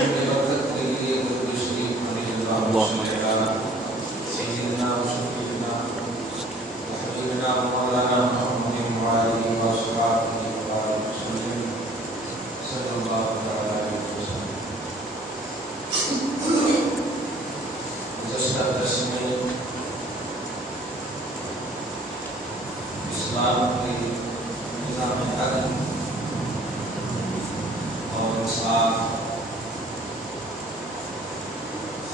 اللهم سيدنا وشفيعنا وحبيبنا ومولانا محمد وعلى اله وصحبه وسلم صلى الله عليه وسلم. گزشتہ درس میں اسلام کے نظام عدل اور انصاف،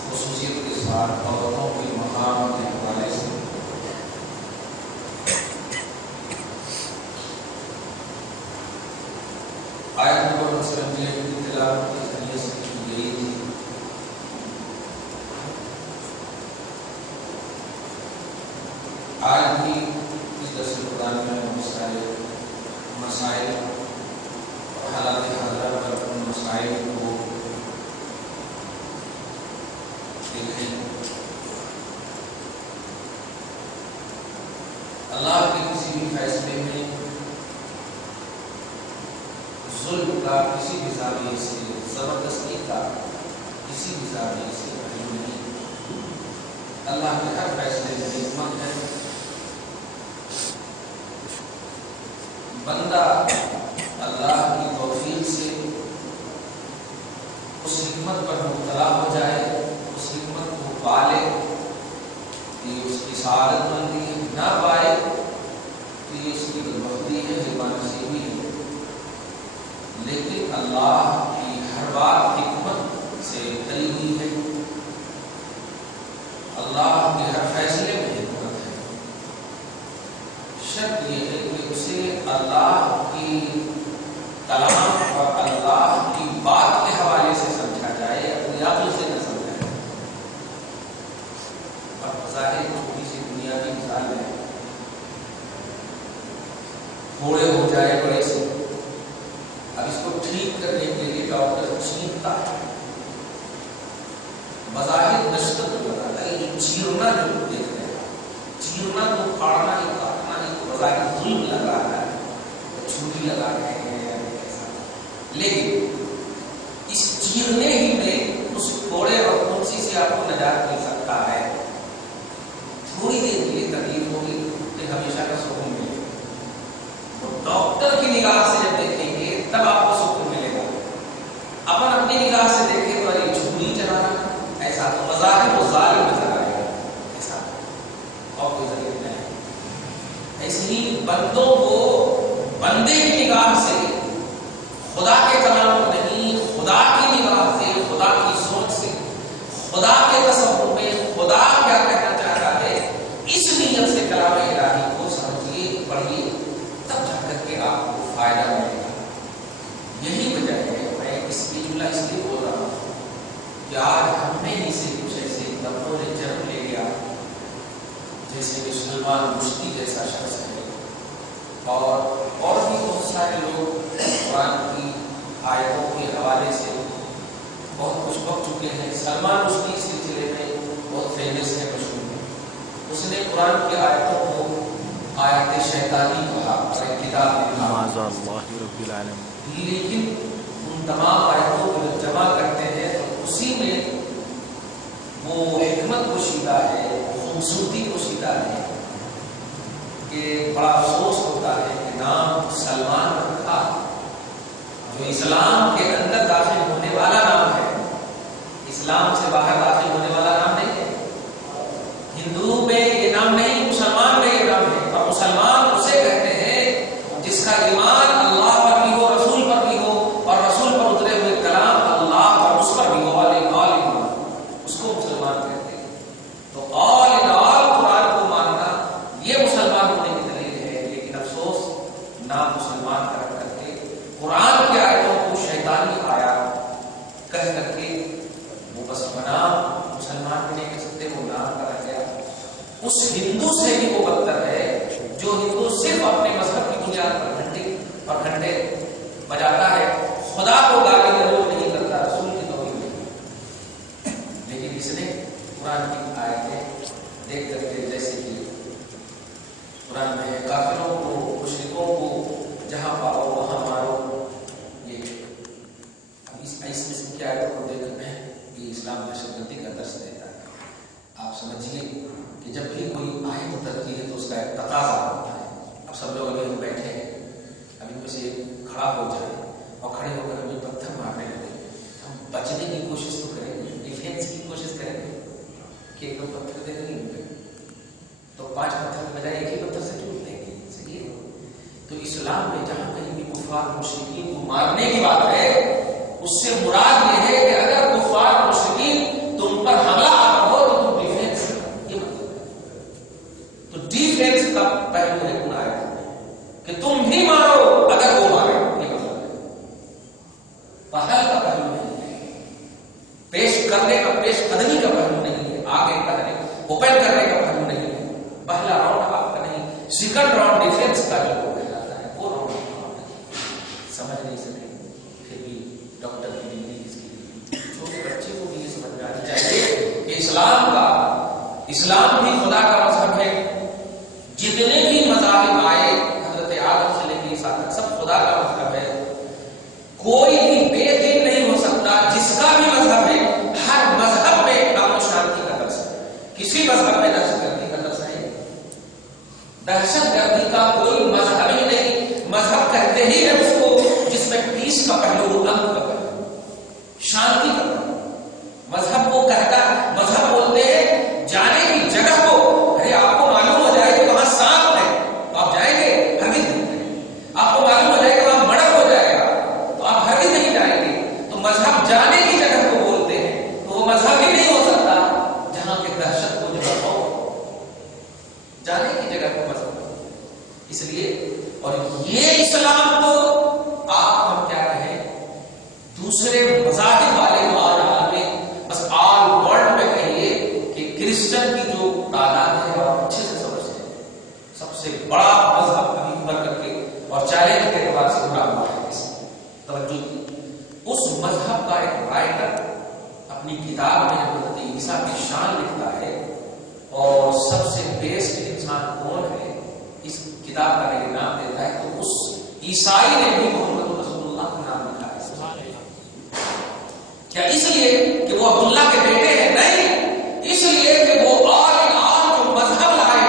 خصوصیت کے ساتھ عورتوں کے مقام کے حوالے سے آیت نمبر 98 کی تلاوت کے ذریعے سے کی گئی تھی۔ آج بھی اس درس قرآن میں بہت سارے مسائل اور حالات حاضرہ پر ان مسائل کو دیکھیں۔ اللہ کے کسی بھی فیصلے میں ظلم کا کسی بھی زاویے سے، زبردستی کا کسی بھی زاویے سے پہلو نہیں۔ اللہ کے ہر فیصلے میں حکمت ہے۔ بندہ اللہ کی توفیق سے اس حکمت پر مبتلا ہو جائے، اس حکمت کو پالے، یہ اس کی سعادت مندی ہے، نہ پائے تو یہ اس کی بدبختی ہے، بےنصیبی ہے۔ لیکن اللہ کی ہر بات حکمت سے بھری ہوئی ہے، اللہ کے ہر فیصلے میں حکمت ہے۔ شرط یہ ہے کہ اسے اللہ کی کلام اور اللہ کی بات کے حوالے سے سمجھا جائے، اپنی عقل سے نہ سمجھا جائے۔ اور بظاہر چھوٹی سی بنیادی مثال ہے، پھوڑے ہو جائے بڑے سے، اب اس کو ٹھیک کرنے کے لیے ڈاکٹر چھینکتا ہے، بظاہر نشست بتاتا ہے، یہ چیرنا جو دیکھتے ہیں، چیرنا تو پھاڑنا ہی کاٹنا ہی تو بظاہر ظلم لگا رہا ہے، چھری لگا رہے ہیں، لیکن اس چیرنے ہی میں اس پھوڑے اور پھونسی سے آپ کو نجات مل سکتا ہے۔ تھوڑی دیر کے لیے تکلیف ہوگی کہ ہمیشہ کا سکون ملے گا۔ ڈاکٹر کی نگاہ سے جب دیکھیں گے تب آپ کو سکون ملے گا۔ اپنی نگاہ سے دیکھیں تو ارے چھری چلانا ایسا تو بظاہر وہ ظالم نظر آئے گا، ایسا اور کوئی ذریعہ نہیں۔ ایسے ہی بندوں کو بندے کی نگاہ سے، خدا کے کلام کو نہیں، خدا کی نگاہ سے، خدا کی سوچ سے، خدا کے تصور میں خدا کیا کہنا چاہتا ہے، اس نیت سے کلام الہی کو سمجھیے، پڑھیے، تب جا کر کے آپ کو فائدہ ملے گا۔ یہی وجہ ہے میں اس کی جملہ اس لیے بول رہا ہوں کہ آج ہم میں ہی سے کچھ ایسے دموں نے جنم لے لیا، جیسے کہ سلمان رشدی جیسا شخص ہے، اور بھی بہت سارے لوگ قرآن کی آیتوں کے حوالے سے بہت کچھ بک چکے ہیں۔ سلمان رشدی اس سلسلے میں بہت فیمس ہے، مشہور ہے۔ اس نے قرآن کی آیتوں کو آیت شیطانی کہا اور ایک کتاب لکھا، معاذ اللہ رب العالمین، لیکن ان تمام آیتوں کو جب جمع کرتے ہیں تو اسی میں وہ حکمت پوشیدہ ہے، خوبصورتی پوشیدہ ہے کہ بڑا افسوس ہوتا ہے کہ نام سلمان رکھا، جو اسلام کے اندر داخل ہونے والا نام ہے، اسلام سے باہر داخل ہونے والا نام نہیں ہے۔ ہندو میں یہ نام نہیں، مسلمان میں یہ نام ہے، اور مسلمان اسے کہتے ہیں جس کا ایمان اللہ پر بھی ہو، رسول پر بھی ہو، اور رسول پر اترے ہوئے کلام اللہ پر اس پر بھی ہو، اس کو مسلمان کہتے ہیں۔ تو آل ان آل قرآن کو ماننا یہ مسلمان ہونے کی دلیل ہے، لیکن افسوس نام مسلمان کا رکھ کر کے قرآن کی آیتوں کو شیطانی آیات کہہ کر کے وہ بس بنا مسلمان بھی نہیں کہہ سکتے، وہ نام کا رہ گیا۔ اس ہندو سے بھی وہ بدتر ہے جو ہندو صرف اپنے مذہب کی بنیاد پر گھنٹے بجاتا ہے، خدا کو گالی گلوچ نہیں کرتا، رسول کی توہین نہیں، لیکن اس نے قرآن کی آیتیں دیکھ کر کے، جیسے کہ قرآن میں کافروں کو، مشرکوں کو جہاں پاؤ وہاں مارو، یہ اس میں کیا ہے کو دیکھ میں سے کھڑا ہو جائے اور کھڑے ہو کر ہمیں پتھر مارنے لگے، ہم بچنے کی کوشش تو کریں گے، ڈیفینس کی کوشش کریں گے کہ ایک دم پتھر دے نہیں ملے تو 5 پتھر کے بجائے ایک ہی پتھر سے ٹوٹ دیں گے. صحیح ہے. تو اسلام میں جہاں کہیں بھی کفار مشرکین کو مارنے کی بات ہے، اس سے مراد یہ ہے کہ اگر کفار مشرکین تم پر حملہ آتا ہو تو تم ڈیفینس کرو، یہ مطلب ہے. تو ڈیفینس کا پہلو ہے قرآن کہ تم بھی مارو اگر وہ مارے، یہ مطلب ہے. پہل کا پہلو نہیں ہے، پیش کرنے کا، پیش قدمی کا پہلو نہیں ہے، آگے کرنے اوپن کرنے کا پہلو نہیں ہے. پہلا راؤنڈ آپ کا نہیں، سیکنڈ راؤنڈ ڈیفینس کا جو ہو جاتا ہے وہ راؤنڈ سمجھ نہیں سکے. پھر بھی ڈاکٹر کی ڈگری کس کی ڈگری، چھوٹے بچے کو بھی یہ سمجھ میں آنی چاہیے کہ اسلام بھی خدا کا مذہب ہے. جتنے بھی مذاہب آئے حضرت آدم سے لے کے عیسیٰ تک سب خدا کا مذہب ہے. کوئی بھی بے دین نہیں ہو سکتا جس کا بھی مذہب ہے. ہر مذہب میں امن و شانتی کا درس ہے، کسی مذہب میں دہشت گردی کا درس ہے. دہشت گردی کا کوئی مذہب ہی نہیں. مذہب کہتے ہی ہے اس کو جس میں پیس کا پہلو ہو، امن کا پہلو، شانتی کا پہلو. مذہب کو کہتا ہے، مذہب بولتے ہیں جانے کی جگہ کو. ارے آپ کو معلوم ہو جائے کہ وہاں سانپ ہے تو آپ جائیں گے؟ ہرگز نہیں جائیں گے. آپ کو معلوم ہو جائے کہ وہاں مڑک ہو جائے گا تو آپ ہرگز نہیں جائیں گے. تو مذہب جانے کی جگہ کو بولتے ہیں. تو وہ مذہب ہی نہیں ہو سکتا جہاں کے دہشت کو جگہ ہو. جانے کی جگہ کو مذہب. اس لیے اور یہ اسلام تو آپ ہم کیا کہیں دوسرے مذاہب والے عالم میں بس آل ورلڈ میں کہیے کہ کرسچن کی جو تعداد ہے اور اچھے سے سمجھتے ہیں سب سے بڑا مذہب ابھی ابھر کر کے اور چیلنج کے اعتبار سے بڑا ہوا ہے. توجہ اس مذہب کا ایک رائٹر اپنی کتاب میں حضرت عیسیٰ کی شان لکھتا ہے اور سب سے بیسٹ انسان کون ہے اس کتاب کا میرے نام دیتا ہے تو اس عیسائی نے بھی محمد رسول اللہ کا نام لکھا ہے. کیا اس لیے کہ وہ عبداللہ کے بیٹے ہیں؟ نہیں، اس لیے کہ وہ آل ان آل جو مذہب لائے،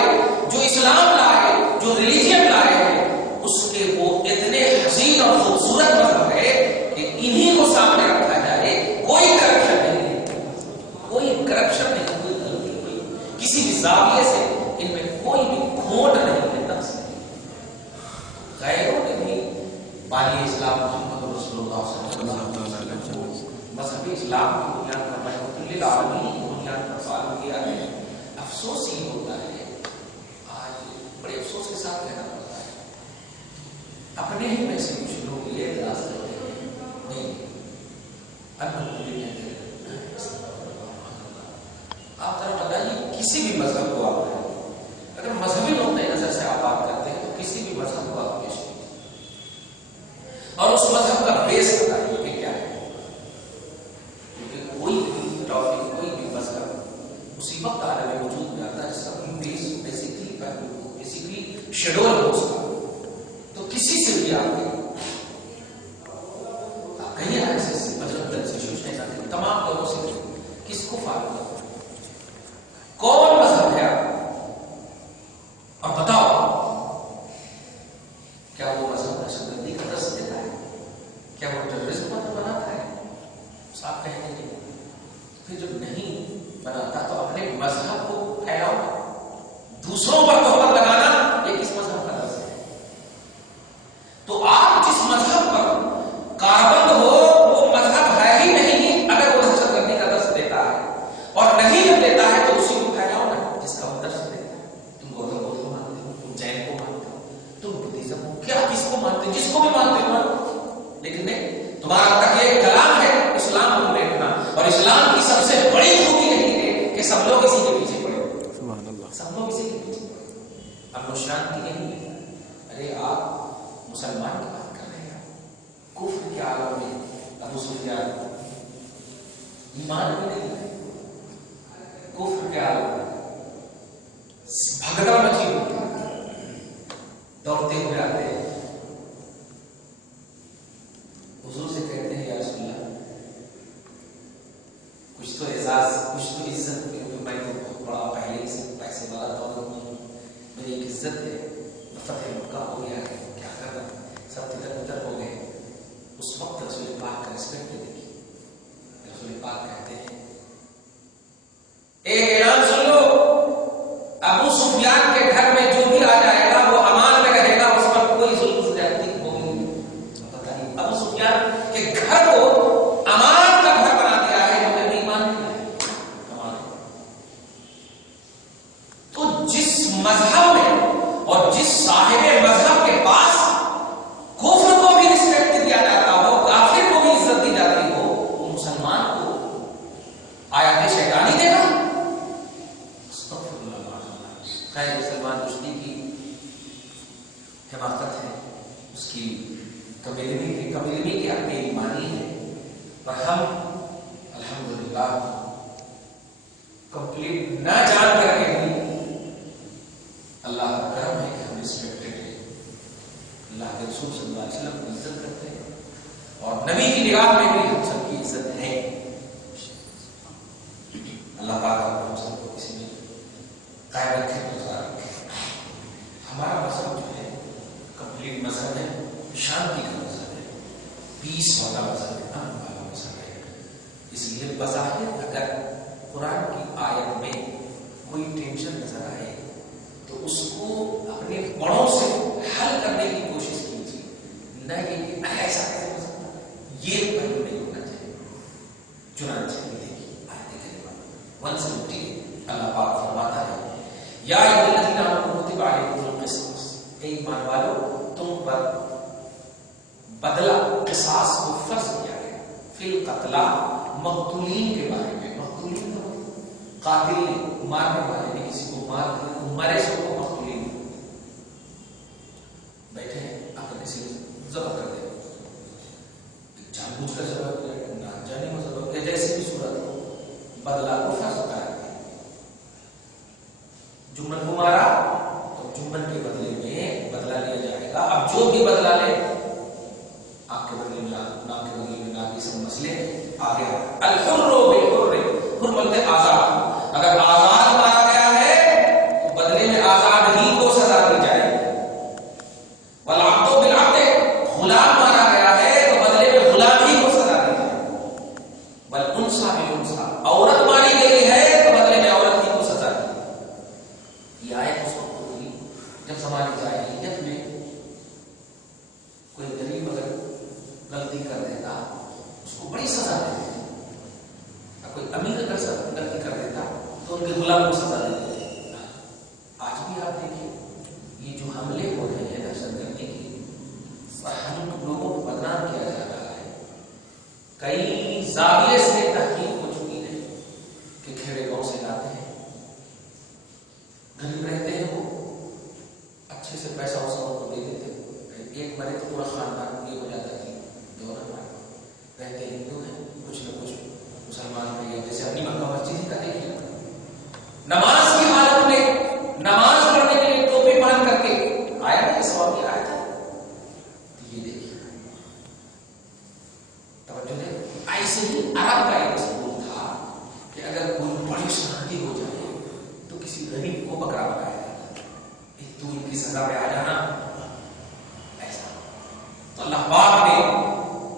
جو اسلام لائے، جو ریلیجن لائے ہیں اس کے وہ اتنے حسین اور خوبصورت مذہب ہے کہ انہی کو سامنے رکھا جائے. کوئی کرپشن نہیں، کوئی کرپشن نہیں، کوئی غلطی نہیں، کسی بھی زاویے سے ان میں کوئی بھی کھوٹ نہیں ہے، نقص نہیں. غیروں نے بھی بانی اسلام محمد رسول اللہ صلی اللہ علیہ وسلم مذہبی اسلام کی بنیاد پر رحمۃ للعالمین کی بنیاد پر فالو کیا ہے. افسوس ہی ہوتا ہے، آج بڑے افسوس کے ساتھ کہنا پڑتا ہے اپنے ہی میں سے کچھ لوگ یہ اعتراض کرتے ہیں نہیں آپ ذرا بتائیے کسی بھی مذہب کو آپ اگر مذہبی نقطۂ نظر سے آپ بات کرتے ہیں تو کسی بھی مذہب کو آپ پیش اور اس مذہب کا بیس بتائیے کہ کیا ہے. کیونکہ کوئی بھی ٹاپک، کوئی بھی مذہب اسی وقت عالم وجود میں آتا ہے جس کا بیسکلی شیڈول ہو اس کا. تو کسی سے بھی آپ کہیں ایسے مذہب سے سوچنے چاہتے ہیں تمام لوگوں سے کس کو فالو کرو، کون مذہب ہے آپ اور بتاؤ کیا وہ مذہب دہشت گردی کا درس دیتا ہے؟ کیا وہ ٹیررزم پر بناتا ہے؟ آپ کہیں گے پھر جب نہیں بناتا تو اپنے مذہب کو پھیلاؤ. دوسروں پر تہمت لگانا یہ کس مذہب کا درس ہے؟ تو آپ جس مذہب پر کاربند ہو وہ مذہب ہے ہی نہیں اگر وہ دہشت گردی کا درس دیتا ہے، اور نہیں جب دیتا ہے تو اسی کو پھیلاؤ نا جس کا وہ درس دیتا ہے. تم گوتم بدھ کو مانتے ہو، تم جین کو مانتے ہو، تم بدھزم کو، کیا کس کو مانتے، جس کو بھی مانتے ہو، لیکن نہیں، تمہارا تک یہ کلام ہے اسلام کو دیکھنا. اور اسلام کی سب سے بڑی خوبی یہی ہے کہ سب لوگ اسی کے پیچھے پڑے، سب لوگ اسی کے پیچھے پڑے. امن و شانتی نہیں ہے. ارے آپ مسلمان کی بات کر رہے ہیں، کفر کے عالم میں ابو سفیان ایمان بھی نہیں ہے، کفر کے عالم میں بھگدڑ مچی ہوئی، دوڑتے ہوئے آتے ہیں حضور سے کہتے ہیں یا رسول اللہ کچھ تو اعزاز، کچھ تو عزت، کیونکہ میں تو بہت بڑا پہلے ہی سے پیسے والا دولت نہیں، میری ایک عزت ہے، فتح مکہ ہو گیا ہے، کیا کرنا، سب تک اس کی کمیونٹی کے اپنے ایمانی ہے، پر ہم الحمدللہ کمپلیٹ نہ جان کر کے بھی اللہ کا کرم ہے کہ ہم رسپیکٹڈ ہیں، اللہ کے رسول صلی اللہ علیہ وسلم کی عزت کرتے ہیں، اور نبی کی نگاہ میں بھی ہم سب کی عزت ہے۔ اللہ پاک ہم سب کو کسی میں قائم رکھے، برقرار رکھے۔ ہمارا مذہب جو ہے کمپلیٹ مذہب ہے، شانتی کا مذہب ہے، پیس والا مذہب ہے، امن والا مذہب ہے۔ اس لیے بظاہر اگر قرآن کی آیت میں کوئی ٹینشن نظر آئے تو اس کو اپنے بڑوں سے حل کرنے کی کوشش کیجیے، نہ یہ کہ ایسا کیسے ہو سکتا ہے، یہ پہلو نہیں ہونا چاہیے۔ چنانچہ دیکھیے آیت کریمہ 170 اللہ پاک فرماتا ہے یا ایھا الذین آمنوا کتب علیکم القصاص، اے ایمان والو تم پر بدلہ قصاص کو فرض کیا گیا، فی القتلی مقتولین کے بارے میں۔ مقتولین کا مطلب قاتل نے، مارنے والے نے، کسی کو مرے سو کو مقتولین بیٹھے ہیں، اگر کسی نے ذبح کر دیا، جان بوجھ کر ذبح کیا، نہ جانے کو ذبح کیا، جیسے بھی صورت ہو بدلہ کو فرض کر دیا۔ جمن کو مارا تو جمن کے بدلے میں بدلہ لیا جائے گا۔ اب جو بھی بدلہ لے، آپ کے بدلے میں نام کے بدلے میں نام، یہ سب مسئلے آگے الحر بالحر، حر بولتے آزاد، اگر آزاد مارا گیا ہے تو بدلے میں آزاد ہی کو سزا دی جائے گی۔ والعبد بالعبد، غلام مارا گیا ہے تو بدلے میں غلام ہی کو سزا دی جائے گی۔ والانثى بالانثى، عورت ماری گئی ہے تو بدلے میں عورت ہی کو سزا دی۔ یہ آیت اس وقت ہوئی جب زمانے جاہلیت میں کوئی غریب اگر غلطی کر دیتا اس کو بڑی سزا دیتے، کوئی امیر اگر غلطی کر دیتا تو ان کے غلام کو سزا دیتے تھے۔ آج بھی آپ دیکھیے یہ جو حملے ہو رہے ہیں دہشت گردی کے، ہم لوگوں کو بدنام کیا جا رہا ہے۔ کئی زاویے سے تحقیق ہو چکی ہے کہ کھیڑے گاؤں سے لاتے ہیں، غریب رہتے ہیں، وہ اچھے سے پیسہ وسا کو دے دیتے، ایک مرے تو پورا خاندان یہ ہو جاتا ہے دورہ مار، رہتے ہندو ہیں، کچھ نہ کچھ مسلمان میں، یا جیسے اپنی مکہ مسجد ہی کا دیکھیے، نماز کی حالت میں نماز پڑھنے کے لیے ٹوپی پہن کر کے آیا تھا، اس وقت آیا تھا۔ یہ دیکھیے توجہ دے، ایسے ہی عرب کا ایک اصول تھا کہ اگر کوئی بڑی شادی ہو جائے تو کسی غریب کو بکرا بنایا جاتا، تو ان کی سزا پہ آ جانا، ایسا۔ تو اللہ پاک نے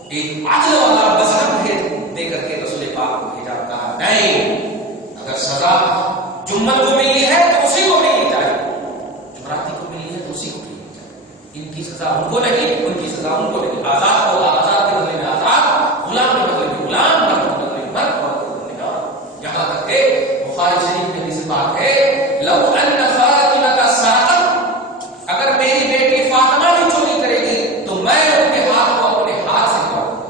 ایک عدل والا مذہب دے کر کے رسول پاک کو بھیجا، کہا نہیں، اگر سزا جمن کو ملی ہے تو اسی کو ملنی چاہیے، جمراتی کو ملی ہے تو اسی کو ملنی چاہیے، ان کی سزا ان کو نہیں، ان کی سزا ان کو نہیں۔ آزاد کو آزاد کے بدلے میں آزاد، غلام کے بدلے میں غلام، مرد کے بدلے میں مرد، عورت کے بدلے میں عورت۔ یہاں تک کہ بخاری شریف میں حدیث پاک ہے لو ان فاطمہ سرقت، اگر میری بیٹی فاطمہ بھی چوری کرے گی تو میں ان کے ہاتھ کو اپنے ہاتھ سے کاٹوں گا۔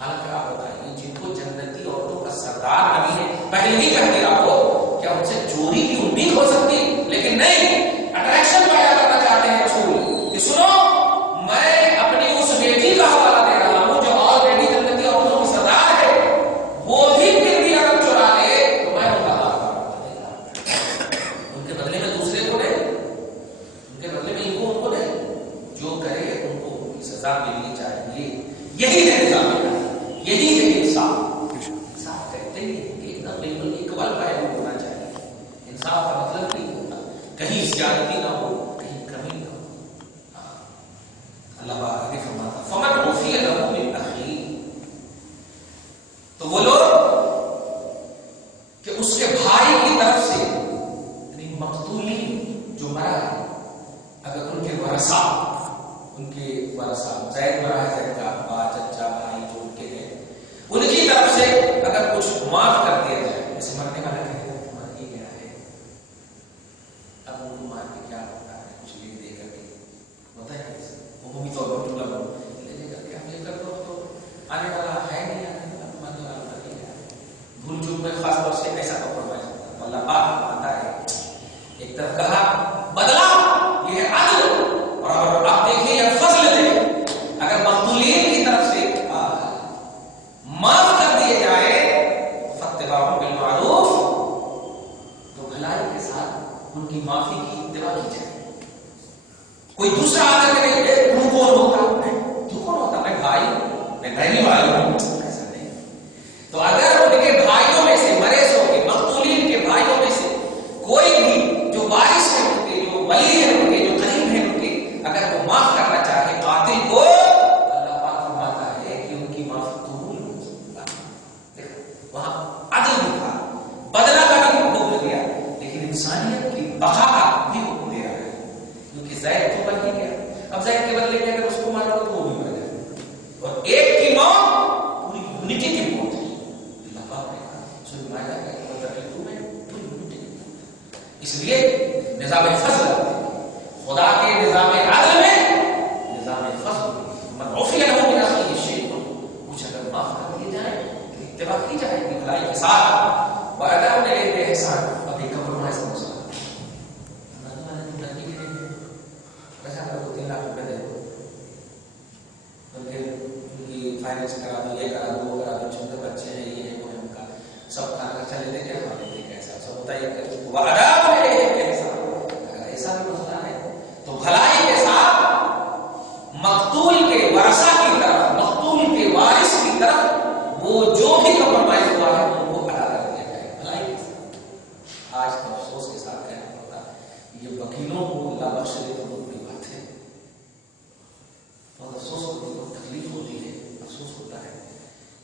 حالانکہ آپ بتائیے جن کو جنتی عورتوں کا سردار نبی نے پہلے ہی کہہ دیا آپ کو، کیا ان سے چوری کی امید ہو سکتی؟ لیکن نہیں، اٹریکشن پیدا کرنا چاہتے ہیں رسول کہ سنو میں اپنی اس بیٹی کا حوالہ دے رہا ہوں جو آلریڈی جنتی عورتوں کی سردار ہے، وہ بھی پھر بھی اگر چرا لے تو میں ان کا ہاتھ کاٹوں گا، ان کے بدلے میں دوسرے کو نہیں، ان کے بدلے میں ان کو نہیں، جو کرے ان کو ان کی سزا ملنی چاہیے۔ یہی ہے نظام کا، یہی ہے انصاف۔ انصاف کہتے ہیں کہ ایک دم بالکل اکول پہلو ہونا چاہیے، انصاف کا مطلب نہیں ہوتا کہیں زیادتی نہ ہو، کہیں کمی نہ ہو۔ اللہ پاک آگے فرماتا فمن عفی لہ من اخیہ، تو وہ لوگ کہ اس کے بھائی کی طرف سے، یعنی مقتولی جو مرا ہے، اگر ان کے ورثاء، زید مرا ہے، زید کا ابا، چچا، بھائی جو ان کے ہیں، ان کی طرف سے اگر کچھ معاف کر دیا جائے، جیسے مرنے والا کہتے ہیں مر ہی گیا ہے، اب ان کو مار کے کیا ہوتا ہے، کچھ لے دے کر کے ہوتا ہے، عمومی طور پر لے دے کر کے ہم یہ کر دو تو آنے والا ہے نہیں، آنے والا مرنے والا مر ہی گیا ہے۔ بھول چوک میں خاص طور سے ایسا کمپرومائز ہوتا ہے، اللہ پاک آتا ہے، ایک طرف کہا بدلا یہ ہے عدل، اور قبضہ کے بدلے میں اگر اس کو مارا تو وہ بھی مر جائے. اور ایک کی موت پوری یونٹی کی موت ہے. اللہ پاک نے کہا سورہ مائدہ کا تکلیفوں میں پوری یونٹی کی موت. اس لیے نظام فضل خدا کے نظام عدل میں نظام فضل من عفی له من اخیہ شیء کچھ اگر معاف کر دیے جائے تو اتباع کی جائے گی بھلائی کے ساتھ. وعدہ نے ایک احسان ابھی کمپرومائز کا مسئلہ فائنینس کرا دو یہ کرا دو وہ کرا دو چھوٹے بچے ہیں یہ ہے وہ ہے ان کا سب کھانا خرچہ لے دیں گے ہمارے لیے کیسا سب ہوتا ہے. وعدہ میں ایک احسان اگر ایسا بھی مسئلہ ہے تو بھلائی کے ساتھ مقتول کے ورثہ کی طرف مقتول کے وارث کی طرف وہ جو بھی کمپرومائز ہوا ہے ان کو ادا کر دیا جائے بھلائی کے ساتھ. آج تو افسوس کے ساتھ کہنا پڑتا یہ وکیلوں کو اللہ بخش دے تو بہت بڑی بات ہے. بہت افسوس ہوتی ہے بہت تکلیف ہوتی ہے. افسوس ہوتا ہے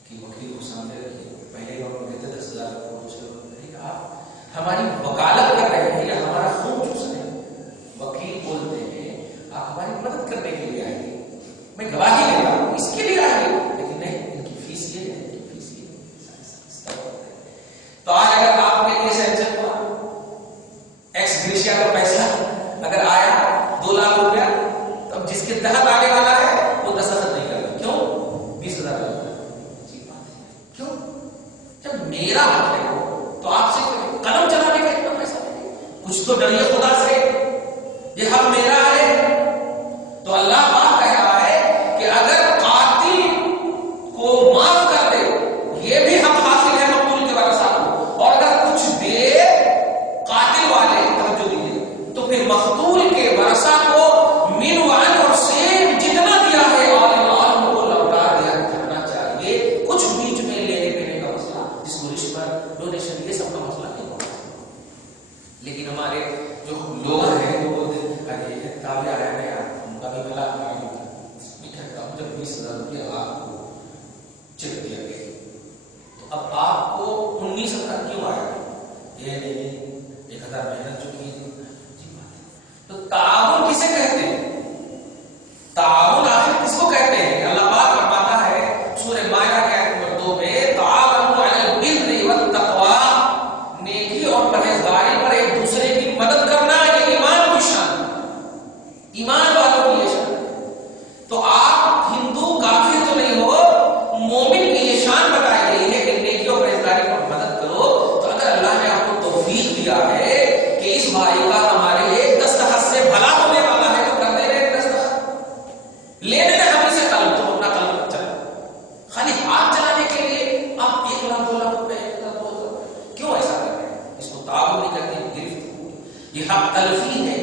کہ وکیل کو سامنے رکھیے پہلے لوگ کہتے 10,000 آپ ہماری وکالت کر رہے ہیں یا ہمارا خون چوس رہے ہیں. وکیل بولتے ہیں آپ ہماری مدد کرنے کے لیے آئیں گے میں گواہی دیتا ہوں اس کے لیے آئیں گے لیکن نہیں ان کی فیس یہ ہے ان کی فیس یہ ہے. تو آج اگر آپ کے لیے سینکشن ہوا ایکس گریشیا کا پیسہ اگر آیا 2 لاکھ روپیہ تو جس کے تحت آنے والا ہے وہ دستخط نہیں کرتا. کیوں 20,000 کیوں جب میرا حق ہے تو آپ سے قلم چلانے کا اتنا پیسہ نہیں. کچھ تو ڈریے خدا سے یہ حق میرا ہے. تو اللہ پاک کہہ رہا ہے کہ اگر قاتل کو معاف کر دے یہ بھی حق حاصل ہے مقتول کے ورثہ کو. اور اگر کچھ دے قاتل والے توجہ دیجیے تو پھر مقتول کے ورثہ کو من وعن اور سیم جتنا دیا ہے اور کو لوٹا دیا کرنا چاہیے. کچھ بیچ میں لینے دینے کا مسئلہ جس کو رشوت ڈونیشن یہ سب کا مسئلہ نہیں ہوتا. لیکن ہمارے جو لوگ ہیں وہ تابع آیا نیا ان کا بھی بھلا جب 20,000 روپیہ آپ کو چیک دیا گیا تو اب آپ کو 19,000 کیوں آیا یہ نہیں 1,000 محنت چکی ہے. تو تعاون کسے کہتے ہیں؟ تعاون آخر کس کو کہتے ہیں؟ اللہ پاک فرماتا ہے سورہ مائدہ کے آیت نمبر 2 میں تعاونوا علی البر والتقوی نیکی اور پرہیزگاری پر ایک دوسرے کی مدد کرنا یہ ایمان کی شان ہے. ایمان والوں کی یہ شان ہے. تو آپ ہندو کافر تو نہیں ہو مومن کی یہ شان بتائی گئی ہے کہ نیکی اور پرہیزگاری پر مدد کرو. تو اگر اللہ نے آپ کو توفیق دیا ہے کہ اس بھائی کا ہمارے ایک دستخط سے بھلا ہونے والا ہے تو کر دے رہے دستخط لینے میں ہمیں سے قلم تو اپنا قلم چلا خالی ہاتھ چلانے کے لیے آپ 1 لاکھ 2 لاکھ روپے 1 لاکھ 2 لاکھ کیوں ایسا کر رہے ہیں؟ اس کو تعاون نہیں کرتے گرفت یہ حق تلفی ہے.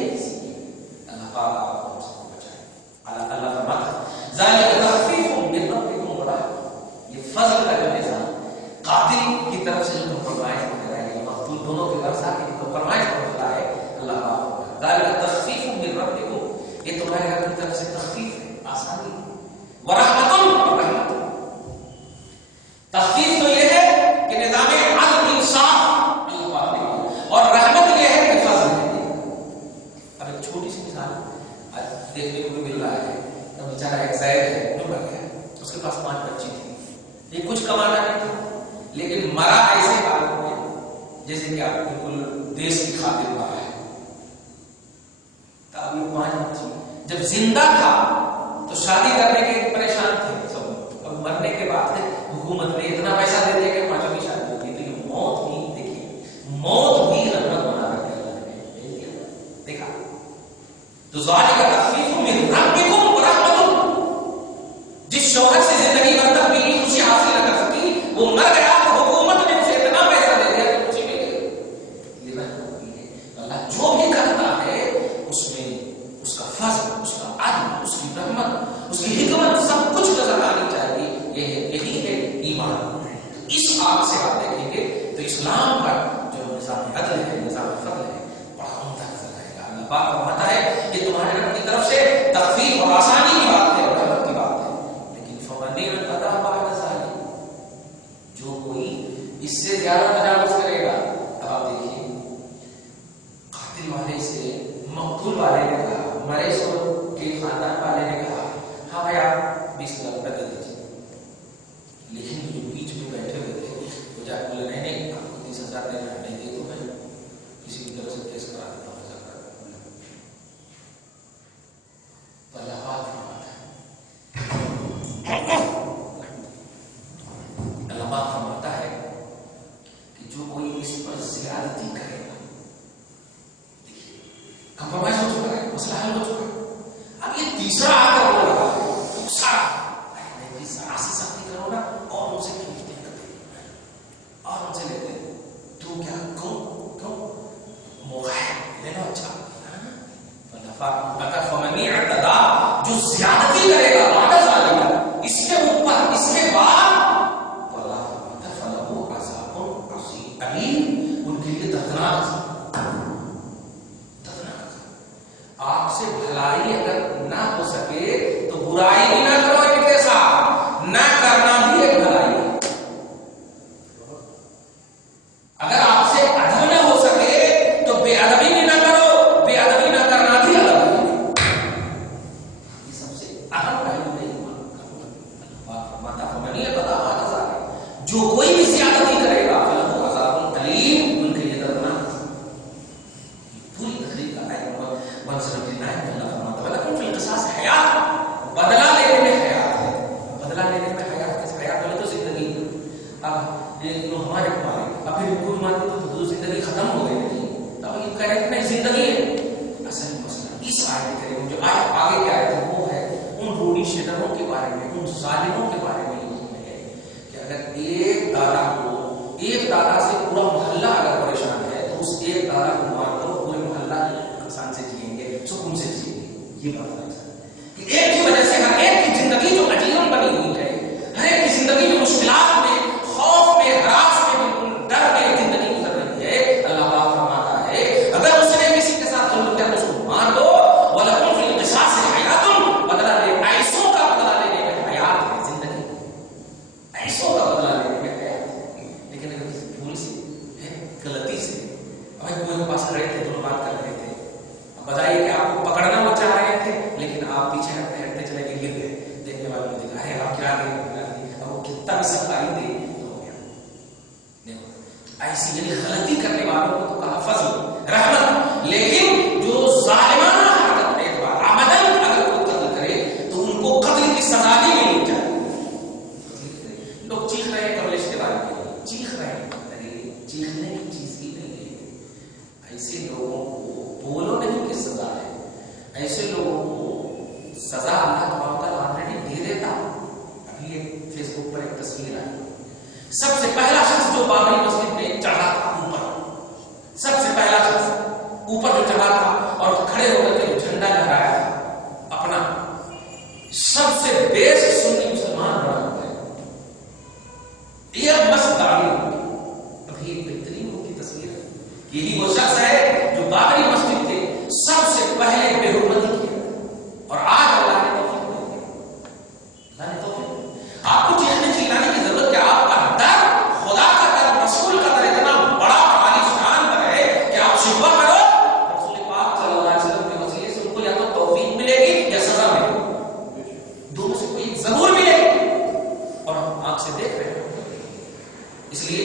اللہ پاک آپ کو بچائے. اللہ فرماتا ہے ذالک تخفیف من ربکم ورحمۃ یہ فضل کا جو نظام قاتل کی طرف سے جو کمپرومائز ہو رہا ہے مقتول دونوں کے ورثہ کی کمپرومائز ہو رہا ہے اللہ پاک ذالک تخفیف من ربکم یہ تمہارے رب کی طرف سے تخفیف ہے آسانی ورحمۃ رحمت. تخفیف تو یہ ہے کہ نظام عدل انصاف اللہ پاک نے اور رحمت یہ ہے کہ فضل ہے. اب ایک چھوٹی سی مثال دیکھنے کو مل رہا ہے تو بیچارہ ایک زید ہے ڈوبا گیا اس کے پاس 5 بچی تھی یہ کچھ کمانا نہیں تھا لیکن مرا ایسے حالت میں جیسے کہ آپ بالکل دیش کی خاطر مرا ہے. تب یہ 5 بچی جب زندہ تھا تو شادی کرنے کے پریشان تھے سب. اب مرنے کے بعد حکومت نے اتنا پیسہ دے دیا کہ 5 کی شادی ہوتی ہے. لیکن موت بھی دیکھیے موت بھی رحمت بنا کر کے اللہ نے دیکھا. تو ذالک تخفیف من ربکم ورحمۃ جس شوہر سے زندگی بھر تک بیوی خوشی حاصل نہ کر سکی وہ مر گیا تو حکومت نے اسے اتنا پیسہ دے دیا کہ خوشی مل گئی. یہ رحمت بھی ہے. اللہ جو بھی کرتا ہے اس میں اس کا فضل اس کا عدل اس کی رحمت اس کی حکمت سب کچھ نظر آنی چاہیے. یہی ہے ایمان. اس آگ سے آپ دیکھیں گے تو اسلام کا جو نظام عدل ہے نظام فضل ہے بڑا عمدہ نظر آئے گا. اللہ پاک فرماتا ہے یہ تمہارے رب کی طرف سے تخفیف اور آسانی کی بات ہے اور رحمت کی بات ہے. لیکن فمن اعتدى بعد ذلك جو کوئی اس سے زیادہ تجاوز کرے گا. اب آپ دیکھیے قاتل والے سے مقتول والے نے کہا مرے سو کے خاندان والے برائی بھی نہ کرو ان کے ساتھ، نہ کرنا بھی ایک بھلائی ہے۔ اگر آپ سے ادب نہ ہو سکے تو بے ادبی بھی نہ کرو، بے ادبی نہ کرنا بھی ادب ہے۔ یہ سب سے اہم پہلو ہے ایمان کا۔ جو کوئی بھی زیادتی کرے گا فلہ عذاب الیم، ان کے لیے دردناک پوری تقریر کا آیت نمبر 179 میں اللہ فرماتا ہے وَلَكُمْ فِي الْقِصَاصِ حَیَاتٌ، بدلہ لینے میں حیات ہے۔ بدلہ لینے میں حیات ہے، حیات بولے تو زندگی۔ اب یہ ہمارے اب پھر کوئی مانتے تو زندگی ختم ہو گئی نہیں، اب یہ کہہ رہے ہیں زندگی ہے۔ اصل مسئلہ اس آیت کریم جو آیت آگے کیا ہے وہ ہے ان روڑی شیطانوں کے بارے میں، ان ظالموں کے بارے میں ہے کہ اگر ایک دادا سے پورا محلہ اگر پریشان ہے تو اس ایک دادا کو مار دو، پورے محلہ انسان سے جئیں گے، سکون سے جئیں گے۔ یہ بات ہے کہ ایک کی وجہ سے ہر ایک کی زندگی جو عجیب بنی ہوئی ہے، ہر ایک کی زندگی جو مشکلات میں، خوف میں، ہراس میں، بالکل ڈر میں زندگی گزر رہی ہے، اللہ پاک فرماتا ہے اگر اس نے کسی کے ساتھ ظلم کیا تو اس کو مار دو، وَلَكُمْ فِي الْقِصَاصِ حَیَاتٌ، بدلہ لے ایسوں کا بدلہ لینے میں حیات ہے، زندگی ایسوں کا بدلہ لینے میں حیات ہے۔ لیکن اگر کسی بھول سے غلطی سے ابھی کوئی پاس کھڑے تھے دونوں بات کر رہے تھے، اب بتائیے کہ آپ کو پکڑنا وہ چاہ رہے تھے لیکن آپ پیچھے ہٹتے چلے گئے، گر گئے، دیکھنے والوں نے دیکھا ہے آپ کیا گئے، اب وہ کتنا بھی سخت دے تو ہو گیا۔ دیکھو ایسی یعنی غلطی کرنے والوں کو تو کہا فضل رحمت، لیکن جو ظالمانہ حرکت ایک بار عمدن اگر کوئی قتل کرے تو ان کو قتل کی سزا بھی ملنی چاہیے۔ لوگ چیخ رہے ہیں قبل اشتباہ کے لیے، چیخ رہے ہیں، چیخنے کی چیز ہی نہیں ہے۔ ایسے لوگوں کو بولو نہیں کہ سزا ہے، ایسے لوگوں کو سزا اللہ تعالیٰ آلریڈی دے دیتا۔ ابھی ایک فیس بک پر ایک تصویر آئی، سب سے پہلا شخص جو بابری مسجد میں چڑھا تھا اوپر، سب سے پہلا شخص اوپر جو چڑھا تھا اور کھڑے ہو کر کے جھنڈا لہرایا تھا اپنا، سب سے بیسٹ سنی مسلمان بنا ہوا ہے، یہ مست داڑھی ہوئی، ابھی ایک بہترین ان کی تصویر ہے۔ یہی وہ شخص ہے جو بابری مسجد کے سب سے پہلے بے حرمتی کیا، اور آج اللہ نے توفیق دی، اللہ نے توفیق۔ آپ کو چیخنے چلانے کی ضرورت کیا؟ آپ کا ڈر خدا کا ڈر، رسول کا ڈر اتنا بڑا عالی شان ڈر ہے کہ آپ شکوہ کرو، رسول پاک صلی اللہ علیہ وسلم کے وسیلے سے ان کو یا تو توفیق ملے گی یا سزا ملے گی، دونوں سے کوئی ضرور ملے گی، اور ہم آنکھ سے دیکھ رہے ہیں۔ اس لیے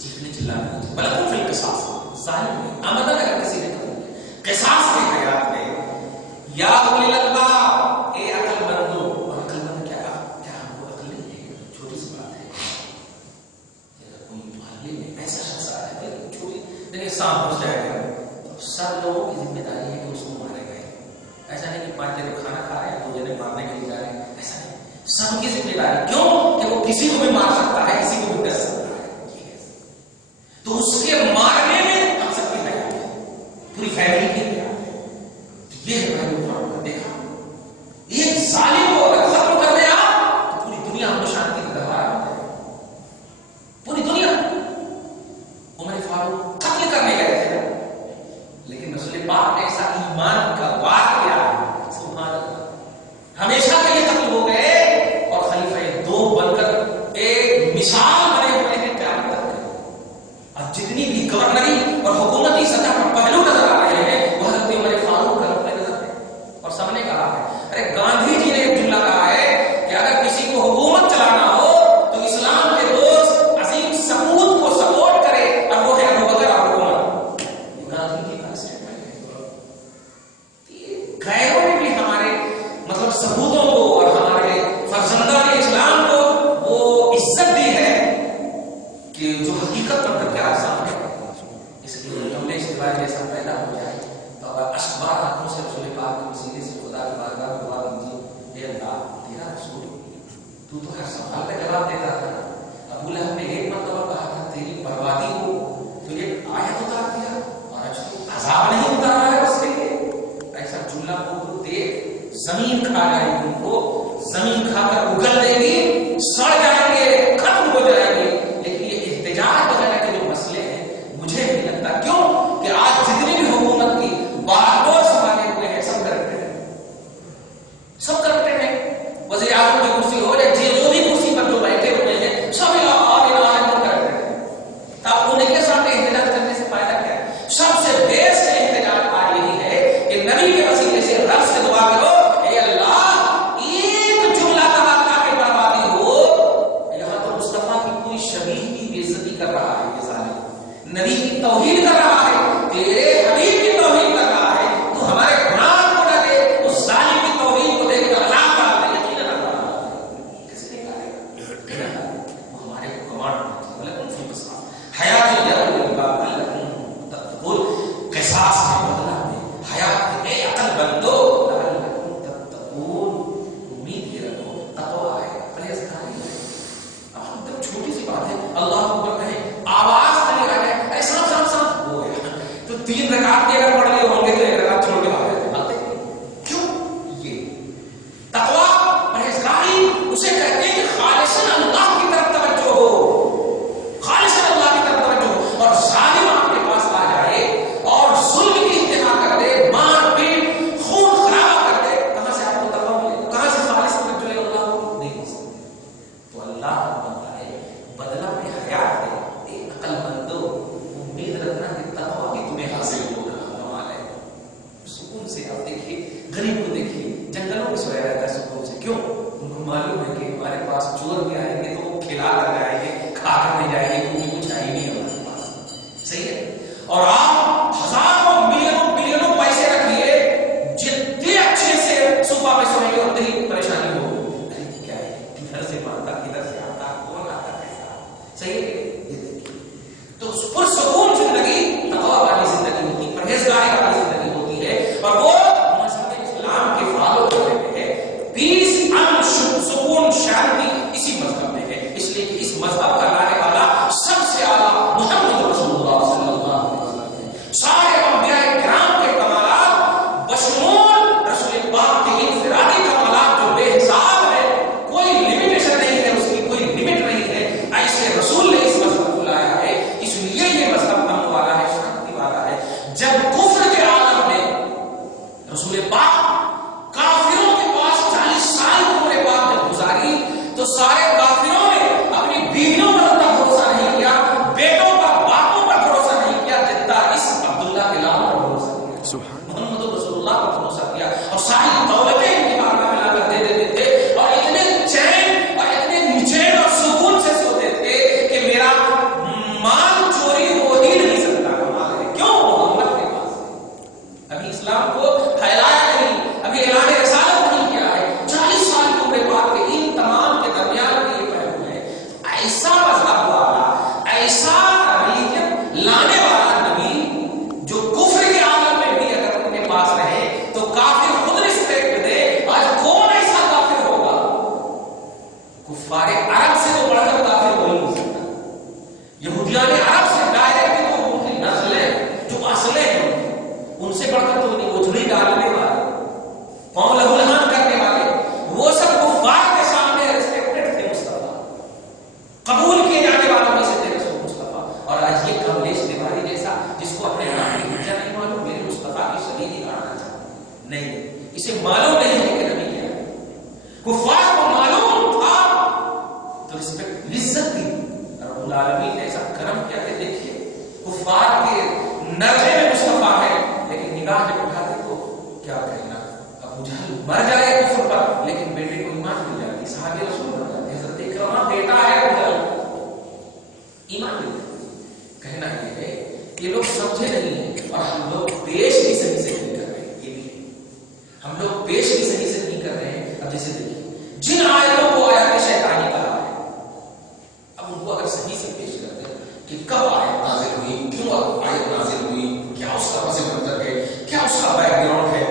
چیخنے چلانے بلکہ فی القصاص ظالم میں آمدن اگر کسی نے قتل قصاص کی حیات میں یا اولی الالباب، اے عقل مندو، اور عقل مند کیا ہم کو عقل نہیں ہے؟ چھوٹی سی بات ہے، اگر کوئی محلے میں ایسا شخص آ جائے چھوٹی دیکھیں سانپ گھس جائے گا تو سب لوگوں کی ذمہ داری ہے کہ اس کو مارے گئے، ایسا نہیں کہ 5 جنے کھانا کھا رہے ہیں 2 جنے مارنے کے لیے جا رہے ہیں، ایسا نہیں، سب کی ذمہ داری، کیوں کہ وہ کسی کو بھی مار سکتا ہے، کسی کو بھی ڈر سکتا ہے، تو اس کے مارنے میں ہم سب کی حیات ہے، پوری فیملی کی حیات ہے۔ یہ ہے بھائی کا دیکھا، ایک ظالم کو اگر ختم کر دیا تو پوری دنیا ہم شانتی کا دربار ہوتا ہے، پوری دنیا۔ عمر فاروق قتل کرنے گئے تھے لیکن رسول پاک نے ایسا ایمان کا وار کیا، سبحان اللہ، ہمیشہ کے لیے قتل ہو گئے اور خلیفہ 2 بن کر ایک مثال بنے ہوئے ہیں قیامت تک۔ اب جتنی بھی گورنری اور حکومتی سطح پر پہلو نظر آ رہے ہیں وہ حضرت عمر فاروق کا نقطۂ نظر ہے، اور سب نے کہا ہے، ارے گاندھی جی نے ایک جملہ کہا ہے کہ اگر کسی کو حکومت چلانا ہو تو اسلام کے دوست عظیم سپوت کو سپورٹ کرے، اور وہ ہے ابوبکر اور عمر۔ گاندھی جی کا اسٹیٹمنٹ ہے۔ غیروں نے بھی ہمارے مطلب سپوتوں کو اور ہمارے فرزندان اسلام کو وہ عزت دی ہے کہ جو حقیقت پر کیا سامنے، اس لیے ہم نے اشتباہ جیسا پیدا ہو جائے تو اگر اشبار ہاتھوں سے رسول پاک کے وسیلے سے خدا کی بارگاہ میں دعا کیجیے، اے اللہ تیرا رسول تو ہر سوال کا جواب دیتا تھا، ابو لہب نے ایک مرتبہ کہا تھا تیری بربادی ہو تو ایک آیت اتار دیا اور آج تو عذاب نہیں اتارا ہے اس کے لیے، ایسا جملہ کو دیکھ زمین کھا جائے گی، ان کو زمین کھا کر اگل دے گی، سڑ جائیں گے، ختم ہو جائیں گے۔ لیکن یہ احتجاج وغیرہ کے جو مسئلے ہیں مجھے نہیں لگتا، کیوں کہ آج جتنی بھی حکومت کی بارڈور سنبھالے ہوئے ہیں سب کرپٹڈ ہیں، سب کرپٹڈ ہیں، اسے کہتے ہیں کہ خالصاً اللہ کی طرف توجہ ہو، خالصاً اللہ کی طرف توجہ ہو، اور ظالم آپ کے پاس آ جائے اور ظلم کی انتہا کر دے، مار پیٹ خون خرابہ کر دے، کہاں سے آپ کو تقویٰ ملے گا؟ کہاں سے خالص توجہ اللہ کو نہیں ہو سکتی؟ تو اللہ بتائے بدلہ میں حیات ہے، ایک عقل مندو امید رکھنا کہ تقویٰ بھی تمہیں حاصل ہوگا، کمال ہے سکون سے۔ آپ دیکھیے غریب کو دیکھیے جنگلوں میں سویا رہتا ہے سکون سے، کیوں؟ ان کو معلوم ہے کہ ہمارے پاس چور بھی آئیں گے تو وہ کھلا کر جائیں گے، کھا کر نہیں جائیں گے، کیونکہ کچھ ہے ہی نہیں ہمارے پاس، صحیح ہے؟ اور آپ ہزاروں ملینوں بلینوں پیسے رکھیے، جتنے اچھے سے صبح پہ سوئیں گے اتنی پریشانی ہوگی، ارے کیا ہے کدھر سے مانتا کدھر سے آتا کون آتا کیسا، صحیح ہے؟ یہ دیکھیے تو پرسکون زندگی تقویٰ والی زندگی ہوتی ہے، پرہیزگاری والی زندگی ہوتی ہے، اور وہ مذہب اسلام کے فالو کرتے ہیں۔ پیس امن سکون شانتی اسی مذہب میں ہے، اس لیے کہ اس مذہب کا لانے والا سب سے اعلیٰ محمد رسول اللہ صلی اللہ علیہ وسلم، سارے انبیاء کرام کے کمالات بشمول رسول پاک کے انفرادی کمالات جو بے حساب ہے، کوئی لمیٹیشن نہیں ہے، اس کی کوئی لمٹ نہیں ہے، ایسے رسول نے اس مذہب کو لایا ہے، اس لیے یہ مذہب امن والا ہے، شانتی والا ہے۔ جب کفر کے عالم میں رسول پاک کافروں کے پاس 40 سال عمر پاک جب گزاری تو سارے کافروں نے اپنی بیویوں پر اتنا بھروسہ نہیں کیا، بیٹوں پر باپوں پر بھروسہ نہیں کیا، جتنا اس عبداللہ کے نام پر بھروسہ کیا، محمد رسول اللہ پر بھروسہ کیا، اور ساری دولتیں ان کی بارگاہ میں لا کر دے دیتے تھے، اور اتنے چین اور اتنے نچین اور سکون سے سوتے تھے کہ میرا مال چوری ہو ہی نہیں سکتا، کمال ہے، کیوں؟ محمد کے پاس ابھی اسلام کو پھیلایا نہیں، ابھی اعلان رسالت نہیں کیا ہے، 40 سال کی عمر پاک کے ان تمام کے درمیان میں یہ پہلو ہے، ایسا مذہب والا، ایسا ریلیجن لانے والا نبی جو کفر کے عالم میں بھی اگر ان کے پاس رہے تو کافر خود رسپیکٹ دے۔ آج کون ایسا کافر ہوگا؟ کفار عرب سے تو بڑھ کر کافر ہو ہی نہیں سکتا، یہودیان عرب سے ڈائریکٹ تو ان کی نسلیں جو اصلیں ہیں ان سے بڑھ کر تو نہیں، اجڑی ڈالنے والے، پاؤں لہو لہان کرنے والے، وہ سب کفار کے سامنے ریسپیکٹڈ تھے، مصطفیٰ قبول کیے جانے والوں میں سے تھے رسول مصطفیٰ۔ اور آج یہ کملیش تیواری جیسا جس کو اپنے نام کی حجت نہیں معلوم، میرے مصطفیٰ کی شدید ہی گانا چاہتا نہیں، اسے معلوم نہیں ہے کہ نبی کیا ہے، کفار کو معلوم تھا تو رسپیکٹ عزت دی، رب العالمین نے ایسا کرم کیا کہ دیکھیے کفار کے نرجے میں مصطفیٰ ہے، لیکن نگاہ جب اٹھاتے تو کیا کہنا، ابو جہل مر جائے کفر پر لیکن بیٹے کو ایمان مل جاتی، صحابہ رسول بن جاتے، حضرت اکرمہ بیٹا ہے ابو جہل ایمان مل جاتی۔ کہنا یہ ہے یہ لوگ سمجھے نہیں ہیں، اور ہم لوگ پیش بھی صحیح سے نہیں کر رہے ہیں، یہ بھی ہے ہم لوگ پیش بھی صحیح سے نہیں کر رہے ہیں۔ اب جیسے دیکھیے جن آیتوں کو آیات شیطانی کہا ہے، اب ان کو اگر صحیح سے پیش کرتے ہیں کہ کب آیت نازل ہوئی، کیوں آیت نازل ہوئی، کیا اس کا پس منظر ہے، کیا اس کا بیک گراؤنڈ ہے،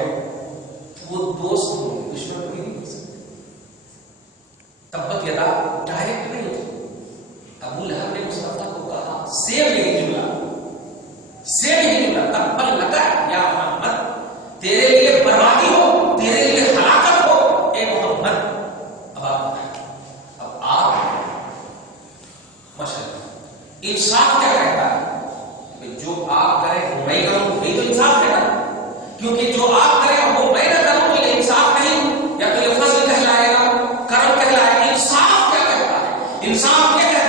وہ دوست ہوں دشمن کوئی نہیں ہو سکتے۔ تبت یدا ڈائریکٹ نہیں ہوتی، ابو لہب نے مصطفیٰ کو کہا سیم یہی جملہ، سیم یہی جملہ، تبت لگا یا محمد، تیرے لیے بربادی ہو، تیرے لیے ہلاکت ہو اے محمد۔ اب آپ ماشاء اللہ انصاف کیا کہتا ہے؟ جو آپ کریں وہ میں کروں، یہی تو انصاف ہے نا، کیونکہ جو آپ کریں وہ میں نہ کروں تو یہ انصاف نہیں، یا تو یہ فضل کہلائے گا، کرم کہلائے گا۔ انصاف کیا کہتا ہے؟ انصاف یہ کہتا